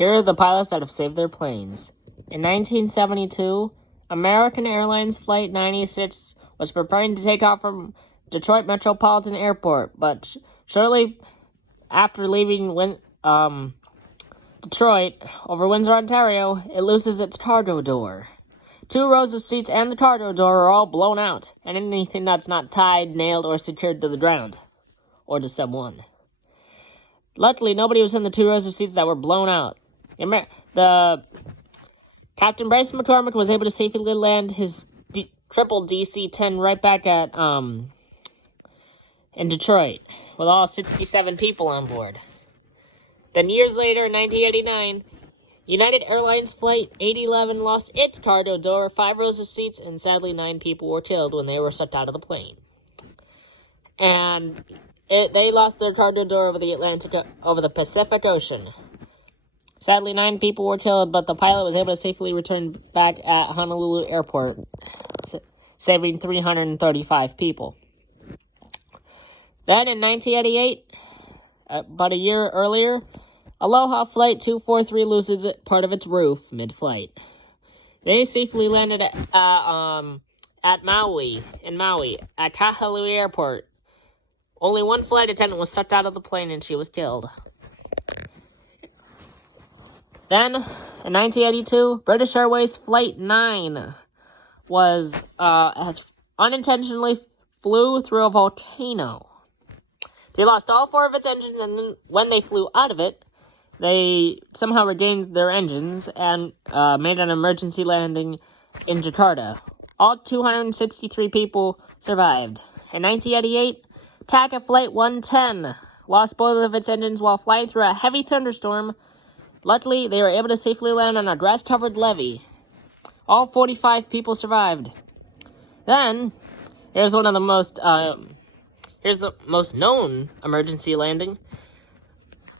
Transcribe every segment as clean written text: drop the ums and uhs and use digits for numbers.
Here are the pilots that have saved their planes. In 1972, American Airlines Flight 96 was preparing to take off from Detroit Metropolitan Airport, but shortly after leaving Detroit over Windsor, Ontario, it loses its cargo door. 2 rows of seats and the cargo door are all blown out, and anything that's not tied, nailed, or secured to the ground, or to someone. Luckily, nobody was in the 2 rows of seats that were blown out. The Captain Bryce McCormick was able to safely land his triple DC-10 right back at in Detroit, with all 67 people on board. Then years later, in 1989, United Airlines Flight 811 lost its cargo door, 5 rows of seats, and sadly 9 people were killed when they were sucked out of the plane. And they lost their cargo door over the Pacific Ocean. Sadly, 9 people were killed, but the pilot was able to safely return back at Honolulu Airport, saving 335 people. Then in 1988, about a year earlier, Aloha Flight 243 loses part of its roof mid-flight. They safely landed at Maui, at Kahului Airport. Only one flight attendant was sucked out of the plane and she was killed. Then, in 1982, British Airways Flight 9 was unintentionally flew through a volcano. They lost all 4 of its engines, and then when they flew out of it, they somehow regained their engines and made an emergency landing in Jakarta. All 263 people survived. In 1988, TACA Flight 110 lost both of its engines while flying through a heavy thunderstorm. Luckily, they were able to safely land on a grass-covered levee. All 45 people survived. Then, here's one of the most known emergency landing.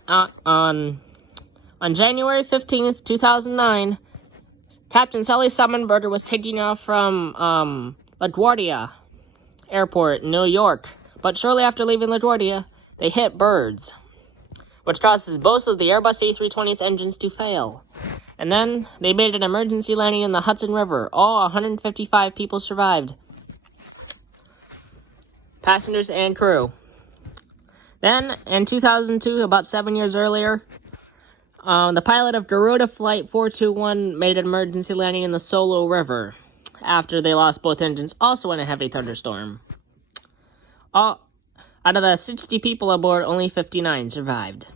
On January 15th, 2009, Captain Sully Summenberger was taking off from LaGuardia Airport in New York. But shortly after leaving LaGuardia, they hit birds, which causes both of the Airbus A320's engines to fail. And then they made an emergency landing in the Hudson River. All 155 people survived, passengers and crew. Then, in 2002, about 7 years earlier, the pilot of Garuda Flight 421 made an emergency landing in the Solo River after they lost both engines, also in a heavy thunderstorm. Out of the 60 people aboard, only 59 survived.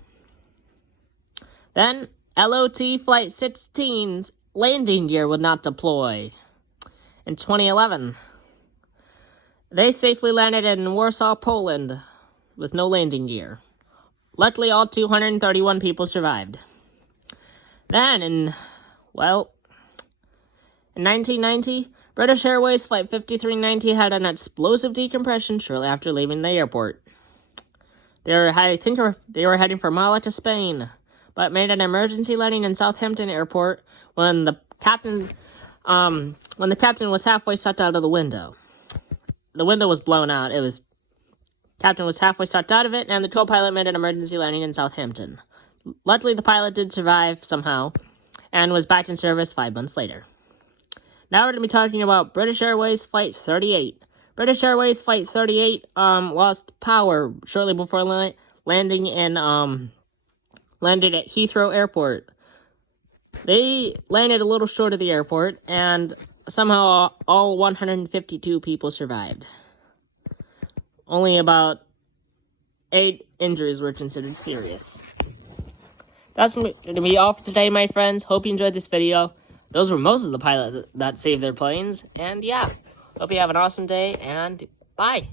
Then, LOT Flight 16's landing gear would not deploy. In 2011, they safely landed in Warsaw, Poland, with no landing gear. Luckily, all 231 people survived. Then, in 1990, British Airways Flight 5390 had an explosive decompression shortly after leaving the airport. They were heading for Malaga, Spain, but made an emergency landing in Southampton Airport when the captain was halfway sucked out of the window. The window was blown out. Captain was halfway sucked out of it, and the co-pilot made an emergency landing in Southampton. Luckily, the pilot did survive somehow, and was back in service 5 months later. Now we're going to be talking about British Airways Flight 38. British Airways Flight 38 lost power shortly before landed at Heathrow Airport. They landed a little short of the airport, and somehow all 152 people survived. Only about 8 injuries were considered serious. That's going to be all for today, my friends. Hope you enjoyed this video. Those were most of the pilots that saved their planes. And yeah, hope you have an awesome day, and bye.